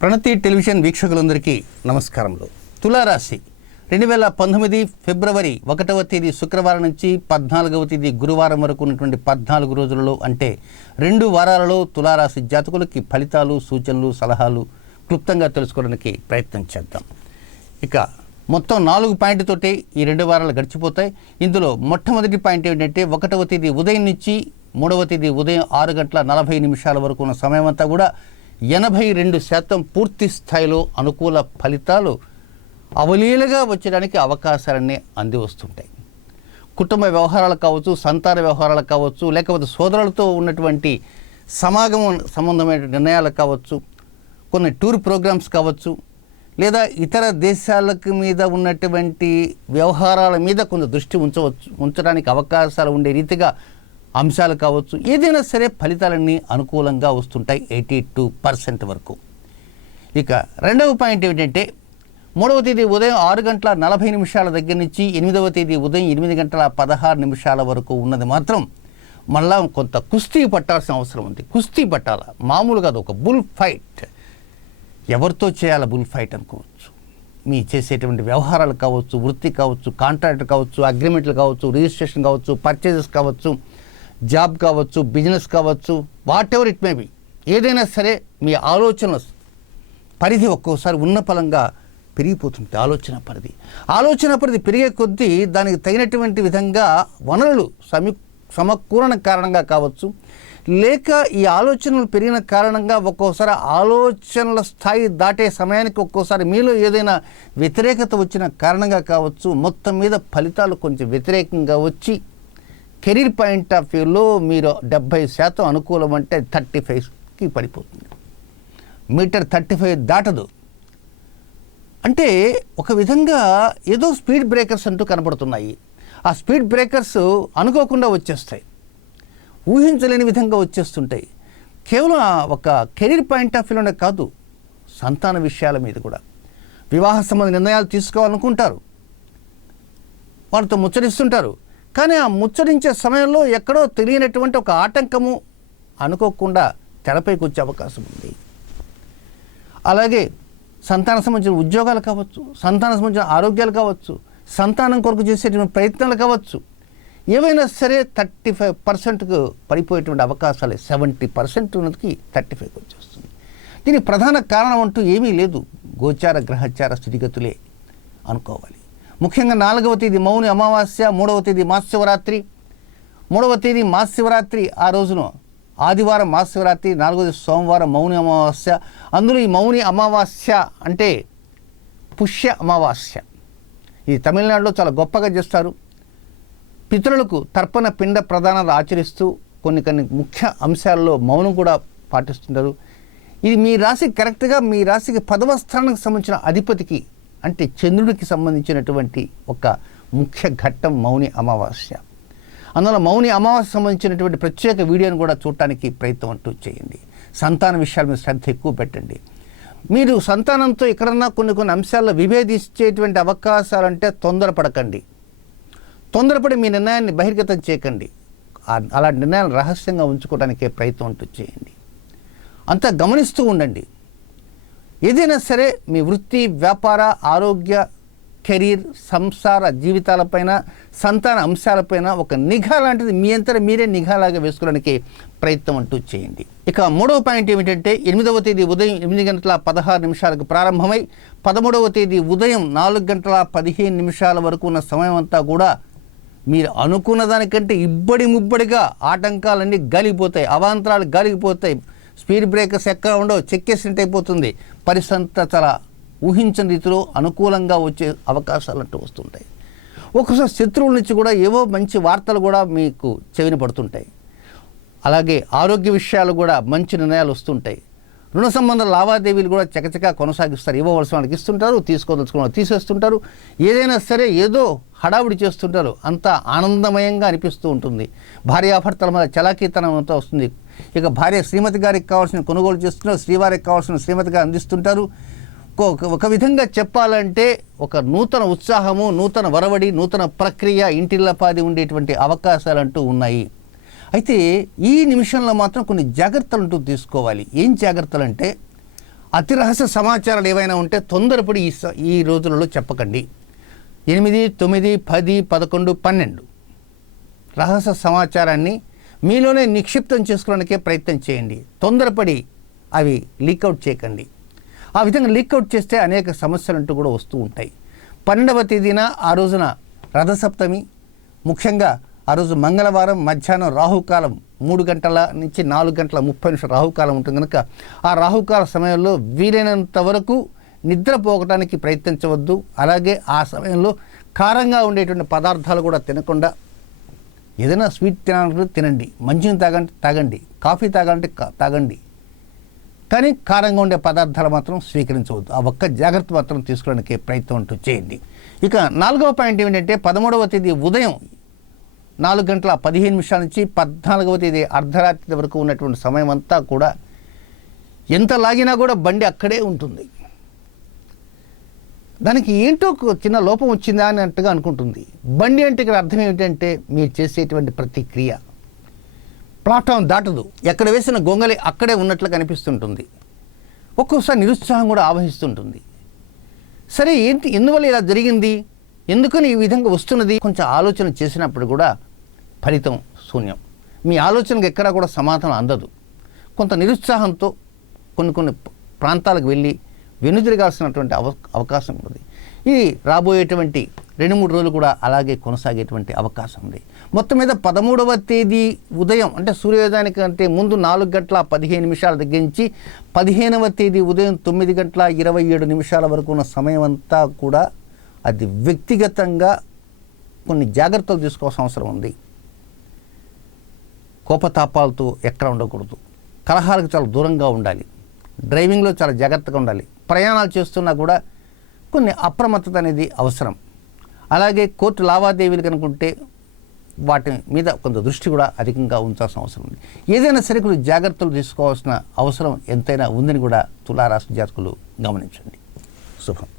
ప్రణతి television వీక్షకులందరికీ నమస్కారములు. తులారాశి 2019 ఫిబ్రవరి 1వ తేదీ శుక్రవారం నుంచి 14వ తేదీ గురువారం వరకు ఉన్నటువంటి 14 రోజులలో అంటే 2 వారాలలో తులారాశి జాతకులకి ఫలితాలు, సూచనలు, సలహాలు క్లుప్తంగా తెలుసుకోవడానికి ప్రయత్నం చేద్దాం. ఇక మొత్తం 4 పాయింట్లతోటి ఈ 2 వారాలు గడిచిపోతాయి. ఇందులో మొట్టమొదటి పాయింట్ ఏంటంటే 1వ తేదీ ఉదయం నుంచి 3వ తేదీ ఉదయం 6:40 వరకు ఉన్న సమయం అంతా కూడా 82% పూర్తి స్థాయిలో అనుకూల ఫలితాలు అవలీలగా వచ్చడానికి అవకాశాలన్నీ అంది వస్తుంటాయి. కుటుంబ వ్యవహారాలు కావచ్చు, సంతాన వ్యవహారాలు కావచ్చు, లేకపోతే సోదరులతో ఉన్నటువంటి సమాగమం సంబంధమైన నిర్ణయాలు కావచ్చు, కొన్ని టూర్ ప్రోగ్రామ్స్ కావచ్చు, లేదా ఇతర దేశాలకు మీద ఉన్నటువంటి వ్యవహారాల మీద కొంత దృష్టి ఉంచడానికి అవకాశాలు ఉండే రీతిగా అంశాలు కావచ్చు, ఏదైనా సరే ఫలితాలన్నీ అనుకూలంగా వస్తుంటాయి 82% వరకు. ఇక రెండవ పాయింట్ ఏమిటంటే 3వ తేదీ ఉదయం 6:40 దగ్గర నుంచి 8వ తేదీ ఉదయం 8:16 వరకు ఉన్నది మాత్రం మళ్ళా కొంత కుస్తీ పట్టాల్సిన అవసరం ఉంది. కుస్తీ పట్టాల, మామూలుగా అది ఒక బుల్ ఫైట్. ఎవరితో చేయాలి బుల్ ఫైట్ అనుకోవచ్చు. మీ చేసేటువంటి వ్యవహారాలు కావచ్చు, వృత్తి కావచ్చు, కాంట్రాక్ట్ కావచ్చు, అగ్రిమెంట్లు కావచ్చు, రిజిస్ట్రేషన్ కావచ్చు, పర్చేజెస్ కావచ్చు, జాబ్ కావచ్చు, బిజినెస్ కావచ్చు, what ever it may be, ఏదైనా సరే మీ ఆలోచన పరిధి ఒక్కోసారి ఉన్నపలంగా పెరిగిపోతుంది. ఆలోచన పరిధి పెరిగే కొద్దీ దానికి తగినటువంటి విధంగా వనరులు సమకూరణ కారణంగా కావచ్చు, లేక ఈ ఆలోచనలు పెరిగిన కారణంగా ఒక్కోసారి ఆలోచనల స్థాయి దాటే సమయానికి ఒక్కోసారి మీలో ఏదైనా వ్యతిరేకత వచ్చిన కారణంగా కావచ్చు, మొత్తం మీద ఫలితాలు కొంచెం వ్యతిరేకంగా వచ్చి కెరీర్ పాయింట్ ఆఫ్ వ్యూలో మీరు 70% అనుకూలం అంటే 35కి పడిపోతుంది. మీటర్ 35 దాటదు. అంటే ఒక విధంగా ఏదో స్పీడ్ బ్రేకర్స్ అంటూ కనబడుతున్నాయి. ఆ స్పీడ్ బ్రేకర్స్ అనుకోకుండా వచ్చేస్తాయి, ఊహించలేని విధంగా వచ్చేస్తుంటాయి. కేవలం ఒక కెరీర్ పాయింట్ ఆఫ్ వ్యూలోనే కాదు, సంతాన విషయాల మీద కూడా వివాహ సంబంధ నిర్ణయాలు తీసుకోవాలనుకుంటారు, వాళ్ళతో ముచ్చరిస్తుంటారు. కానీ ఆ ముచ్చరించే సమయంలో ఎక్కడో తెలియనటువంటి ఒక ఆటంకము అనుకోకుండా తెరపైకి వచ్చే అవకాశం ఉంది. అలాగే సంతానం సంబంధించిన ఉద్యోగాలు కావచ్చు, సంతానం సంబంధించిన ఆరోగ్యాలు కావచ్చు, సంతానం కొరకు చేసేటువంటి ప్రయత్నాలు కావచ్చు, ఏవైనా సరే 35%కు పడిపోయేటువంటి అవకాశాలే. 70% ఉన్నదికి 35కి వచ్చేస్తుంది. దీనికి ప్రధాన కారణం అంటూ ఏమీ లేదు, గోచార గ్రహచార స్థితిగతులే అనుకోవాలి. ముఖ్యంగా 4వ తేదీ మౌని అమావాస్య, 3వ తేదీ మహాశివరాత్రి. 3వ తేదీ మహాశివరాత్రి, ఆ రోజున ఆదివారం మహాశివరాత్రి, 4వ సోమవారం మౌని అమావాస్య. అందులో ఈ మౌని అమావాస్య అంటే పుష్య అమావాస్య. ఇది తమిళనాడులో చాలా గొప్పగా చేస్తారు. పితరులకు తర్పణ పిండ ప్రదానాలు ఆచరిస్తూ కొన్ని ముఖ్య అంశాల్లో మౌనం కూడా పాటిస్తుంటారు. ఇది మీ రాశికి కరెక్ట్గా మీ రాశికి 10వ స్థానానికి సంబంధించిన అధిపతికి అంటే చంద్రుడికి సంబంధించినటువంటి ఒక ముఖ్య ఘట్టం మౌని అమావాస్య. అందువల్ల మౌని అమావాస్య సంబంధించినటువంటి ప్రత్యేక వీడియోని కూడా చూడటానికి ప్రయత్నం అంటూ చేయండి. సంతాన విషయాల మీద శ్రద్ధ ఎక్కువ పెట్టండి. మీరు సంతానంతో ఎక్కడన్నా కొన్ని అంశాల్లో విభేదించేటువంటి అవకాశాలంటే తొందరపడకండి. తొందరపడి మీ నిర్ణయాన్ని బహిర్గతం చేయకండి. అలాంటి నిర్ణయాలు రహస్యంగా ఉంచుకోవడానికే ప్రయత్నం అంటూ చేయండి. అంతా గమనిస్తూ ఉండండి. ఏదైనా సరే మీ వృత్తి, వ్యాపార, ఆరోగ్య, కెరీర్, సంసార జీవితాలపైన, సంతాన అంశాలపైన ఒక నిఘా లాంటిది మీ అంతటా మీరే నిఘాలాగా వేసుకోవడానికి ప్రయత్నం అంటూ చేయండి. ఇక 3వ పాయింట్ ఏమిటంటే 8వ తేదీ ఉదయం 8:16 ప్రారంభమై 13వ తేదీ ఉదయం 4:15 వరకు ఉన్న సమయం అంతా కూడా మీరు అనుకున్న దానికంటే ఇబ్బడి ముబ్బడిగా ఆటంకాలన్నీ గాలిపోతాయి, అవాంతరాలు గాలిపోతాయి, స్పీడ్ బ్రేకర్స్ ఎక్కడ ఉండవు, చెక్కేసినట్టు అయిపోతుంది. పరిస్థితి చాలా ఊహించని రీతిలో అనుకూలంగా వచ్చే అవకాశాలు అంటూ వస్తుంటాయి. ఒక్కోసారి శత్రువుల నుంచి కూడా ఏవో మంచి వార్తలు కూడా మీకు చెవిన పడుతుంటాయి. అలాగే ఆరోగ్య విషయాలు కూడా మంచి నిర్ణయాలు వస్తుంటాయి. రుణ సంబంధ లావాదేవీలు కూడా చకచకా కొనసాగిస్తారు. ఇవ్వవలసిన వాళ్ళకి ఇస్తుంటారు, తీసుకోదలుచుకున్న తీసేస్తుంటారు. ఏదైనా సరే ఏదో హడావుడి చేస్తుంటారు. అంతా ఆనందమయంగా అనిపిస్తూ ఉంటుంది. భార్యాభర్తల మీద చలాకీతనం అంతా వస్తుంది. ఇక భార్య శ్రీమతి గారికి కావాల్సిన కొనుగోలు చేస్తున్నారు, శ్రీవారికి కావాల్సిన శ్రీమతి గారు అందిస్తుంటారు. ఒక విధంగా చెప్పాలంటే ఒక నూతన ఉత్సాహము, నూతన వరవడి, నూతన ప్రక్రియ ఇంటిల్లపాది ఉండేటువంటి అవకాశాలంటూ ఉన్నాయి. అయితే ఈ నిమిషంలో మాత్రం కొన్ని జాగ్రత్తలు అంటూ తీసుకోవాలి. ఏం జాగ్రత్తలు అంటే అతి రహస్య సమాచారాలు ఏవైనా ఉంటే తొందరపడి ఈ రోజులలో చెప్పకండి. 8, 9, 10, 11, 12 రహస్య సమాచారాన్ని మీలోనే నిక్షిప్తం చేసుకోవడానికే ప్రయత్నం చేయండి. తొందరపడి అవి లీకౌట్ చేయకండి. ఆ విధంగా లీకౌట్ చేస్తే అనేక సమస్యలు అంటూ కూడా వస్తూ ఉంటాయి. 12వ తేదీన ఆ రోజున రథసప్తమి, ముఖ్యంగా ఆ రోజు మంగళవారం మధ్యాహ్నం రాహుకాలం 3 గంటల నుంచి 4 గంటల 30 నిమిషాలు రాహుకాలం ఉంటుంది కనుక ఆ రాహుకాల సమయంలో వీలైనంత వరకు నిద్రపోవటానికి ప్రయత్నించవద్దు. అలాగే ఆ సమయంలో కారంగా ఉండేటువంటి పదార్థాలు కూడా తినకుండా ఏదైనా స్వీట్ తినాలంటే తినండి, మంచిని తాగండి, కాఫీ తాగండి, కానీ కారంగా ఉండే పదార్థాలు మాత్రం స్వీకరించవద్దు. ఆ ఒక్క జాగ్రత్త మాత్రం తీసుకోవడానికి ప్రయత్నం అంటూ చేయండి. ఇక 4వ పాయింట్ ఏమిటంటే 13వ తేదీ ఉదయం 4 గంటల 15 నిమిషాల నుంచి 14వ తేదీ అర్ధరాత్రి వరకు ఉన్నటువంటి సమయం అంతా కూడా ఎంత లాగినా కూడా బండి అక్కడే ఉంటుంది. దానికి ఏంటో చిన్న లోపం వచ్చిందా అని అన్నట్టుగా అనుకుంటుంది. బండి అంటే ఇక్కడ అర్థం ఏమిటంటే మీరు చేసేటువంటి ప్రతిక్రియ ప్లాట్ఫామ్ దాటదు. ఎక్కడ వేసిన గొంగలి అక్కడే ఉన్నట్లు కనిపిస్తుంటుంది. ఒక్కోసారి నిరుత్సాహం కూడా ఆవహిస్తుంటుంది. సరే ఏంటి, ఎందువల్ల ఇలా జరిగింది, ఎందుకని ఈ విధంగా వస్తున్నది, కొంచెం ఆలోచన చేసినప్పుడు కూడా ఫలితం శూన్యం. మీ ఆలోచనకు ఎక్కడా కూడా సమాధానం అందదు. కొంత నిరుత్సాహంతో కొన్ని ప్రాంతాలకు వెళ్ళి వెనుదిరగాల్సినటువంటి అవకాశం ఉంది. ఇది రాబోయేటువంటి 2-3 రోజులు కూడా అలాగే కొనసాగేటువంటి అవకాశం ఉంది. మొత్తం మీద 13వ తేదీ ఉదయం అంటే సూర్యోదయానికి అంటే ముందు 4 గంటల 15 నిమిషాల దగ్గర నుంచి 15వ తేదీ ఉదయం 9 గంటల 27 నిమిషాల వరకు ఉన్న సమయం అంతా కూడా అది వ్యక్తిగతంగా కొన్ని జాగ్రత్తలు తీసుకోవాల్సిన అవసరం ఉంది. కోపతాపాలతో ఎక్కడ ఉండకూడదు. కలహాలకు చాలా దూరంగా ఉండాలి. డ్రైవింగ్లో చాలా జాగ్రత్తగా ఉండాలి. ప్రయాణాలు చేస్తున్నా కూడా కొన్ని అప్రమత్తత అనేది అవసరం. అలాగే కోర్టు లావాదేవీలు కనుకుంటే వాటి మీద కొంత దృష్టి కూడా అధికంగా ఉంచాల్సిన అవసరం ఉంది. ఏదైనా సరే కొన్ని జాగ్రత్తలు తీసుకోవాల్సిన అవసరం ఎంతైనా ఉందని కూడా తులారాశి జాతకులు గమనించండి. శుభం.